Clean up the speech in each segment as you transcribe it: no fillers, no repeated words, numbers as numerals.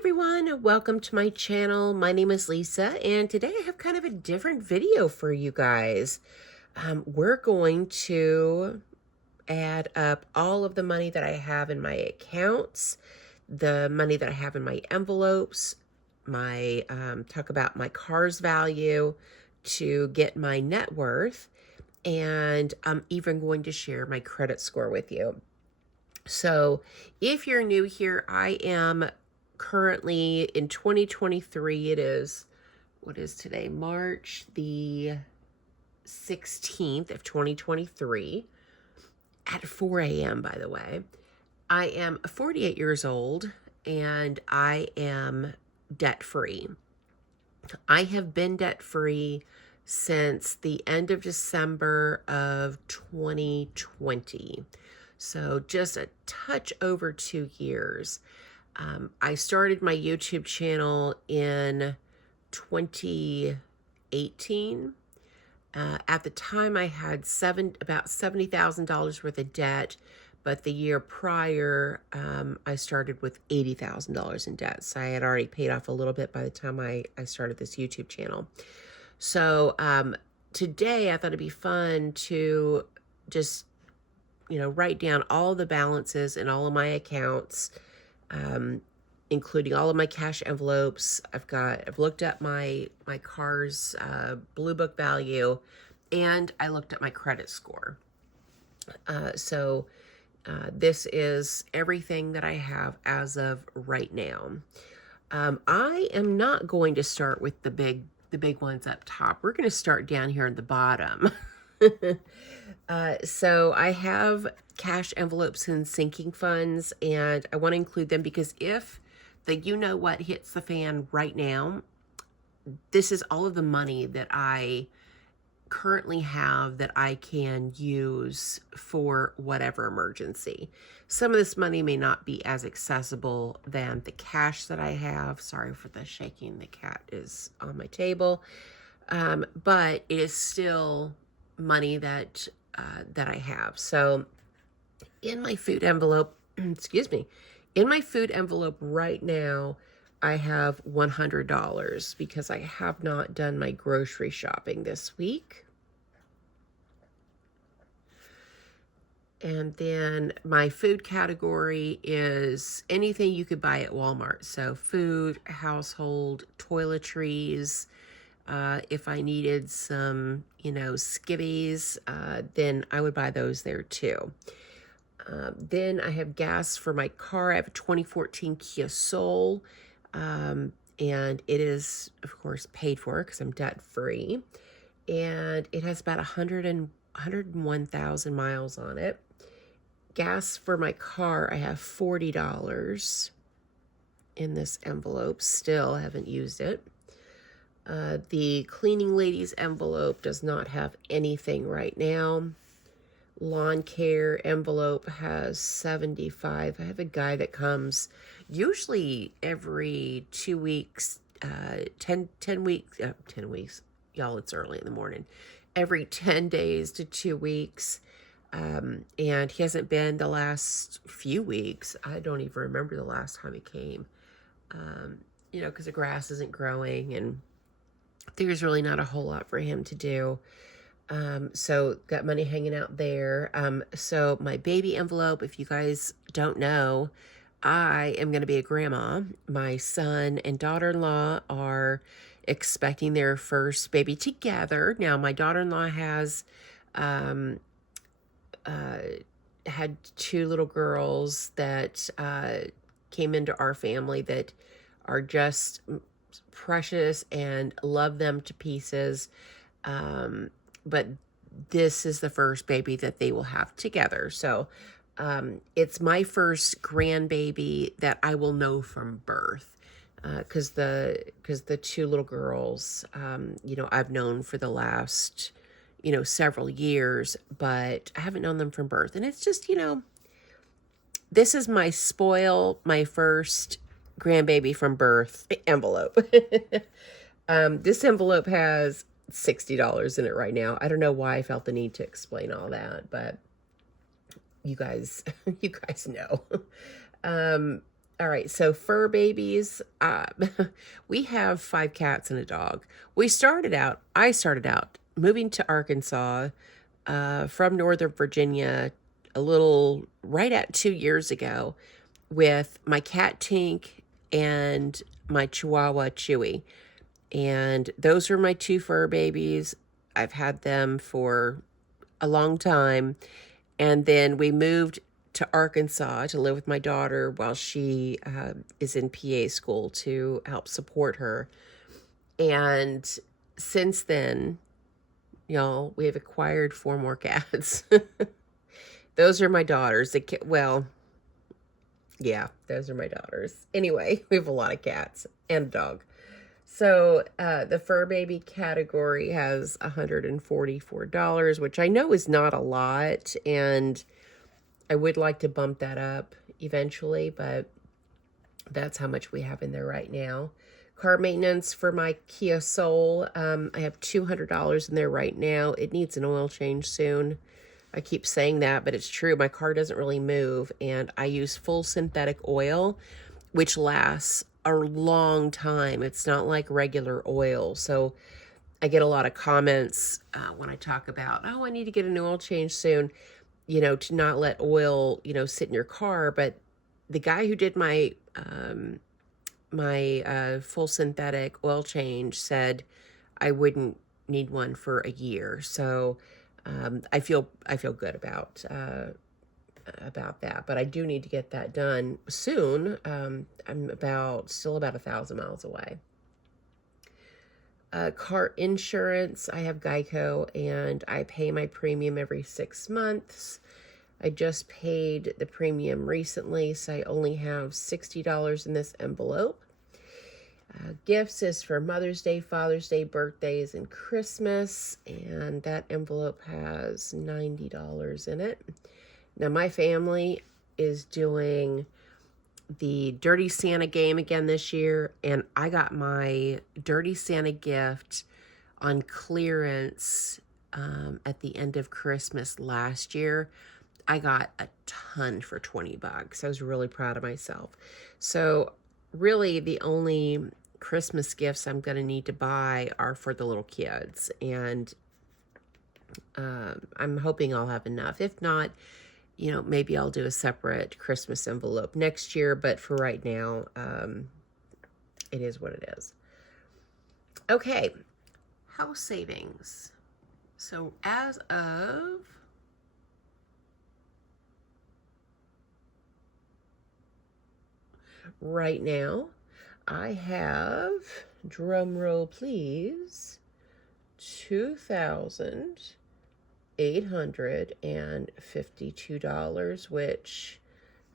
everyone, welcome to my channel. My name is Lisa, and today I have kind of a different video for you guys. We're going to add up all of the money that I have in my accounts, the money that I have in my envelopes, my talk about my car's value to get my net worth, and I'm even going to share my credit score with you. So if you're new here, I am currently in 2023. It is, what is today? March the 16th of 2023 at 4 a.m. by the way. I am 48 years old and I am debt-free. I have been debt-free since the end of December of 2020. So just a touch over 2 years. I started my YouTube channel in 2018. At the time, I had about $70,000 worth of debt, but the year prior, I started with $80,000 in debt. So I had already paid off a little bit by the time I started this YouTube channel. So today, I thought it'd be fun to just write down all the balances in all of my accounts, including all of my cash envelopes. I've looked up my car's blue book value, and I looked at my credit score. So this is everything that I have as of right now. I am not going to start with the big ones up top. We're going to start down here at the bottom. So I have cash envelopes and sinking funds, and I want to include them because if the you-know-what hits the fan right now, this is all of the money that I currently have that I can use for whatever emergency. Some of this money may not be as accessible than the cash that I have. Sorry for the shaking. The cat is on my table. But it is still money that I have. So in my food envelope, excuse me, in my food envelope right now, I have $100 because I have not done my grocery shopping this week. And then my food category is anything you could buy at Walmart. So food, household, toiletries. If I needed some, skivvies, then I would buy those there too. Then I have gas for my car. I have a 2014 Kia Soul, and it is, of course, paid for because I'm debt-free. And it has about 101,000 miles on it. Gas for my car, I have $40 in this envelope. Still haven't used it. The cleaning lady's envelope does not have anything right now. Lawn care envelope has $75. I have a guy that comes usually every 2 weeks, 10 weeks, 10 weeks. Y'all, it's early in the morning. Every 10 days to 2 weeks. And he hasn't been the last few weeks. I don't even remember the last time he came. Because the grass isn't growing and there's really not a whole lot for him to do. So got money hanging out there. So my baby envelope, if you guys don't know, I am going to be a grandma. My son and daughter-in-law are expecting their first baby together. Now, my daughter-in-law has had 2 little girls that came into our family that are just precious and love them to pieces. But this is the first baby that they will have together. So it's my first grandbaby that I will know from birth. Because the 2 little girls, I've known for the last, several years, but I haven't known them from birth. And it's just, this is my first grandbaby from birth envelope. This envelope has $60 in it right now. I don't know why I felt the need to explain all that, but you guys know. All right, so fur babies. We have 5 cats and a dog. I started out moving to Arkansas from Northern Virginia a little right at 2 years ago with my cat Tink and my Chihuahua Chewy. And those were my 2 fur babies. I've had them for a long time. And then we moved to Arkansas to live with my daughter while she is in PA school to help support her. And since then, y'all, we have acquired 4 more cats. Those are my daughters. Yeah, those are my daughters. Anyway, we have a lot of cats and a dog. So the fur baby category has $144, which I know is not a lot, and I would like to bump that up eventually, but that's how much we have in there right now. Car maintenance for my Kia Soul, I have $200 in there right now. It needs an oil change soon. I keep saying that, but it's true. My car doesn't really move, and I use full synthetic oil, which lasts a long time. It's not like regular oil. So I get a lot of comments when I talk about, oh, I need to get an oil change soon, to not let oil, sit in your car. But the guy who did my full synthetic oil change said I wouldn't need one for a year. So I feel good about that, but I do need to get that done soon. I'm still about 1,000 miles away. Car insurance, I have Geico, and I pay my premium every 6 months. I just paid the premium recently, so I only have $60 in this envelope. Gifts is for Mother's Day, Father's Day, birthdays, and Christmas, and that envelope has $90 in it. Now, my family is doing the Dirty Santa game again this year, and I got my Dirty Santa gift on clearance at the end of Christmas last year. I got a ton for $20. I was really proud of myself. So really the only Christmas gifts I'm going to need to buy are for the little kids, and I'm hoping I'll have enough. If not, maybe I'll do a separate Christmas envelope next year, but for right now, it is what it is. Okay, house savings. So as of right now, I have, drum roll please, $2,852, which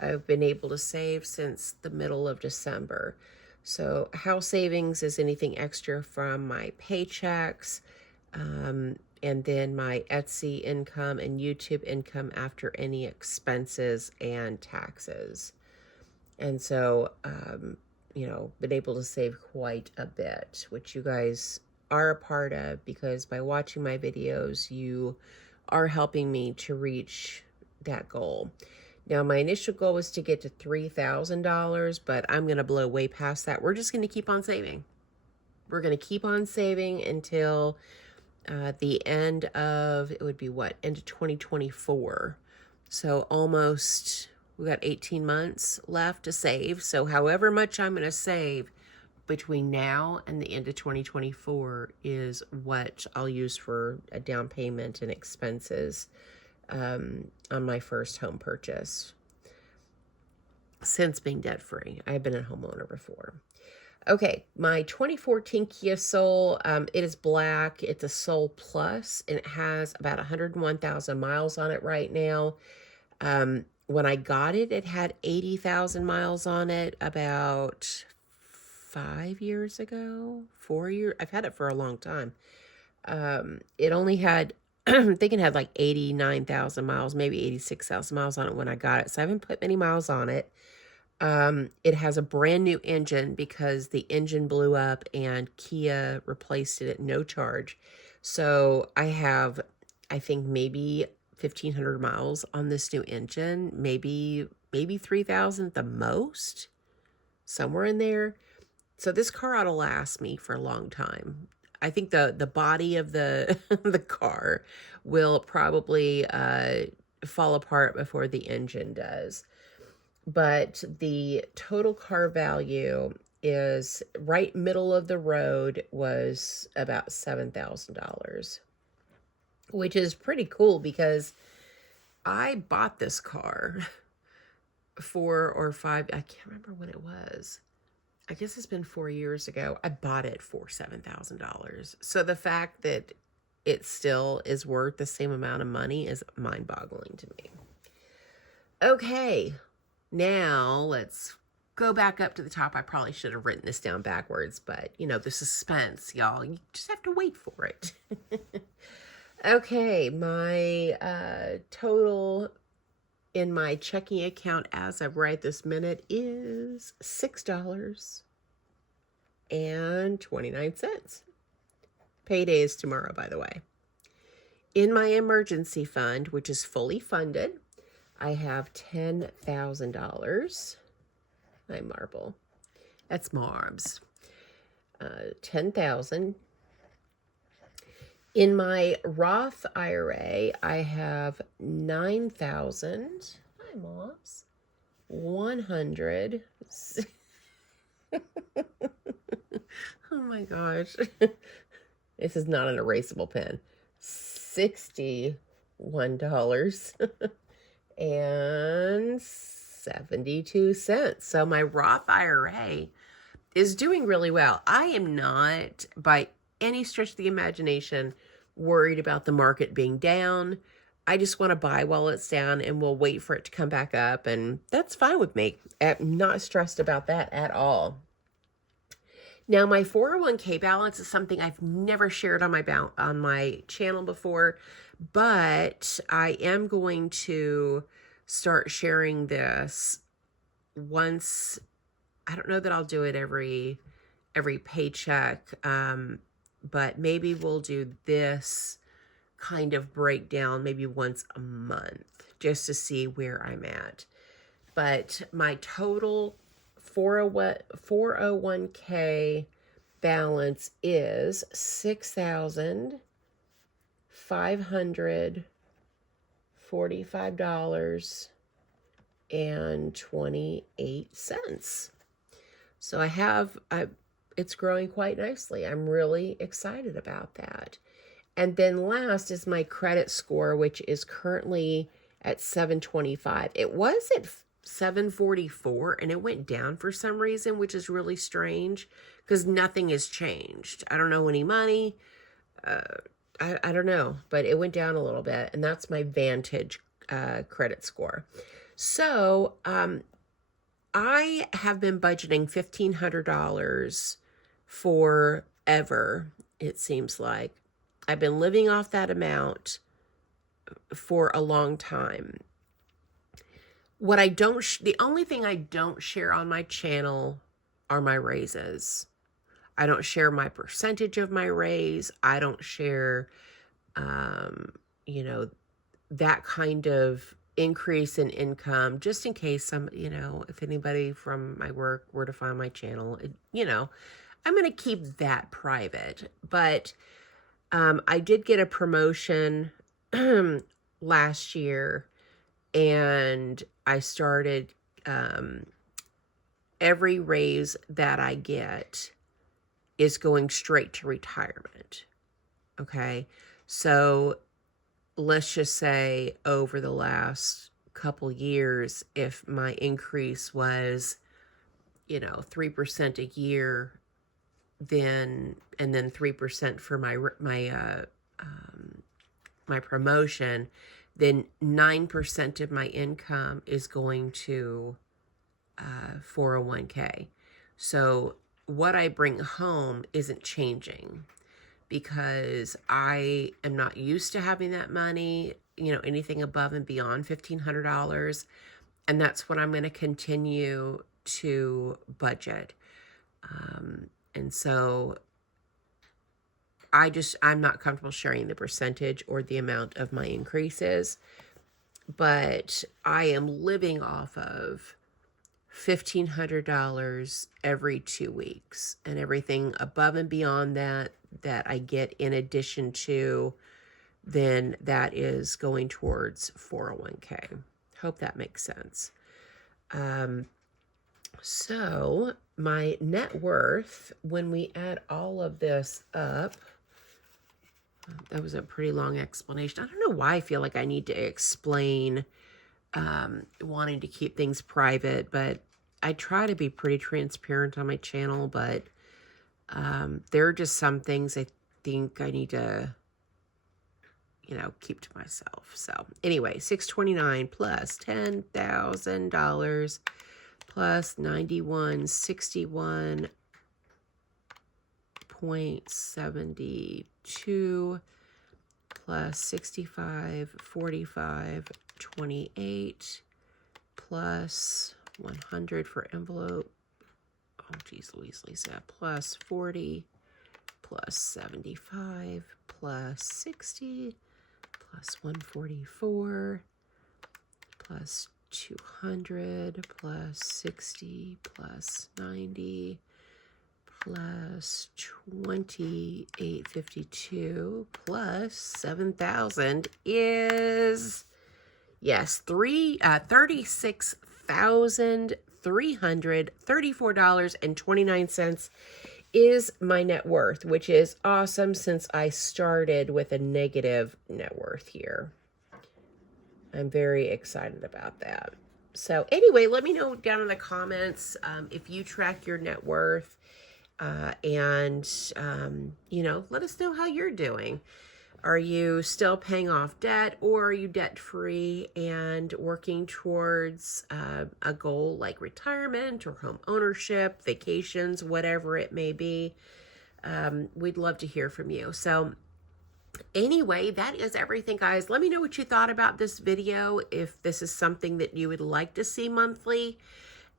I've been able to save since the middle of December. So house savings is anything extra from my paychecks, and then my Etsy income and YouTube income after any expenses and taxes. And so, been able to save quite a bit, which you guys are a part of, because by watching my videos, you are helping me to reach that goal. Now, my initial goal was to get to $3,000, but I'm going to blow way past that. We're just going to keep on saving. We're going to keep on saving until the end of, it would be what, end of 2024. So almost, we got 18 months left to save. So however much I'm going to save between now and the end of 2024 is what I'll use for a down payment and expenses on my first home purchase. Since being debt free, I've been a homeowner before. Okay, my 2014 Kia Soul, it is black. It's a Soul Plus, and it has about 101,000 miles on it right now. When I got it, it had 80,000 miles on it about 5 years ago, 4 years. I've had it for a long time. It only had, I think it had like 89,000 miles, maybe 86,000 miles on it when I got it. So I haven't put many miles on it. It has a brand new engine because the engine blew up and Kia replaced it at no charge. So I have, I think maybe 1,500 miles on this new engine, maybe 3,000 at the most. somewhere in there. So this car ought to last me for a long time. I think the body of the the car will probably fall apart before the engine does. But the total car value is right middle of the road, was about $7,000, which is pretty cool because I bought this car 4 or 5, I can't remember when it was. I guess it's been 4 years ago. I bought it for $7,000. So the fact that it still is worth the same amount of money is mind-boggling to me. Okay, now let's go back up to the top. I probably should have written this down backwards, but you know, the suspense, y'all. You just have to wait for it. Okay, my total in my checking account as of right this minute is $6.29. Payday is tomorrow, by the way. In my emergency fund, which is fully funded, I have $10,000. My marble. That's Marbs. 10,000. In my Roth IRA, I have 9,000. Hi, Mobs. 100. Oh my gosh. This is not an erasable pen. $61 and 72 cents. So my Roth IRA is doing really well. I am not, by any stretch of the imagination, worried about the market being down. I just want to buy while it's down, and we'll wait for it to come back up, and that's fine with me. I'm not stressed about that at all. Now, my 401k balance is something I've never shared on my channel before, but I am going to start sharing this once. I don't know that I'll do it every paycheck, but maybe we'll do this kind of breakdown maybe once a month just to see where I'm at. But my total 401k balance is $6,545.28. So it's growing quite nicely. I'm really excited about that. And then last is my credit score, which is currently at 725. It was at 744 and it went down for some reason, which is really strange because nothing has changed. I don't owe any money. I don't know, but it went down a little bit, and that's my Vantage credit score. So I have been budgeting $1,500 forever, it seems like. I've been living off that amount for a long time. The only thing I don't share on my channel are my raises. I don't share my percentage of my raise. I don't share, that kind of increase in income, just in case if anybody from my work were to find my channel, I'm going to keep that private. But I did get a promotion last year, and I started every raise that I get is going straight to retirement. Okay. So let's just say over the last couple years, if my increase was, 3% a year, then 3% for my promotion, then 9% of my income is going to 401k. So what I bring home isn't changing because I am not used to having that money, anything above and beyond $1,500. And that's what I'm going to continue to budget. And so I'm not comfortable sharing the percentage or the amount of my increases, but I am living off of $1,500 every 2 weeks, and everything above and beyond that I get in addition to, then that is going towards 401k. Hope that makes sense. So my net worth, when we add all of this up, that was a pretty long explanation. I don't know why I feel like I need to explain wanting to keep things private, but I try to be pretty transparent on my channel, but there are just some things I think I need to, keep to myself. So anyway, $629 plus $10,000 plus 9161.72 plus 6545.28 plus 100 for envelope. Oh geez Louise, Lisa. Plus 40 plus 75 plus 60 plus 144 plus 200 plus 60 plus 90 plus 2852 plus 7,000 is, yes, $36,334.29 is my net worth, which is awesome since I started with a negative net worth here. I'm very excited about that. So anyway, let me know down in the comments if you track your net worth, and let us know how you're doing. Are you still paying off debt, or are you debt-free and working towards a goal like retirement or home ownership, vacations, whatever it may be? We'd love to hear from you. So anyway, that is everything, guys. Let me know what you thought about this video, if this is something that you would like to see monthly.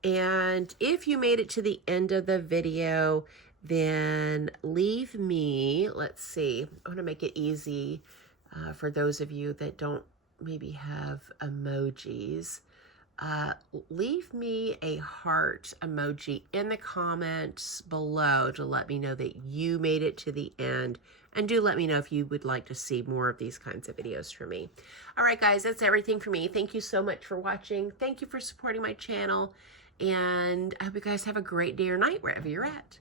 And if you made it to the end of the video, then leave me, let's see, I want to make it easy for those of you that don't maybe have emojis. Leave me a heart emoji in the comments below to let me know that you made it to the end. And do let me know if you would like to see more of these kinds of videos from me. All right, guys, that's everything for me. Thank you so much for watching. Thank you for supporting my channel. And I hope you guys have a great day or night wherever you're at.